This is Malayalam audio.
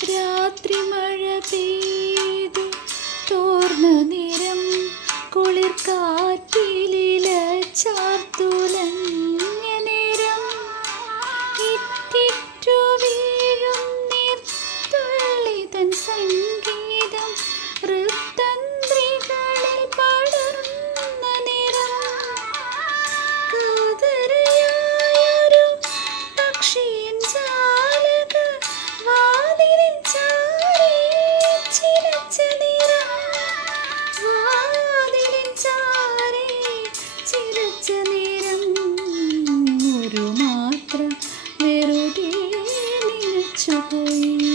രാത്രി മഴ പെയ്തു തോർന്ന നേരം കുളിർ കാറ്റിലില ചാർത്തുലഞ്ഞ നേരം ഇറ്റിറ്റു വീഴും നീർത്തുള്ളി തൻ സംഗീതം ഋത്തന്ത്രികളിൽ പടർന്ന നേരം കാതരയായൊരു പക്ഷിയൻ ജാലക വാതിലിൻ ചാരി ചിലച്ച നേരം വാതിലിൻ ചാരി ചിലച്ച നേരം ഒരു മാത്ര വെറുതെ നിലച്ചുപോയി.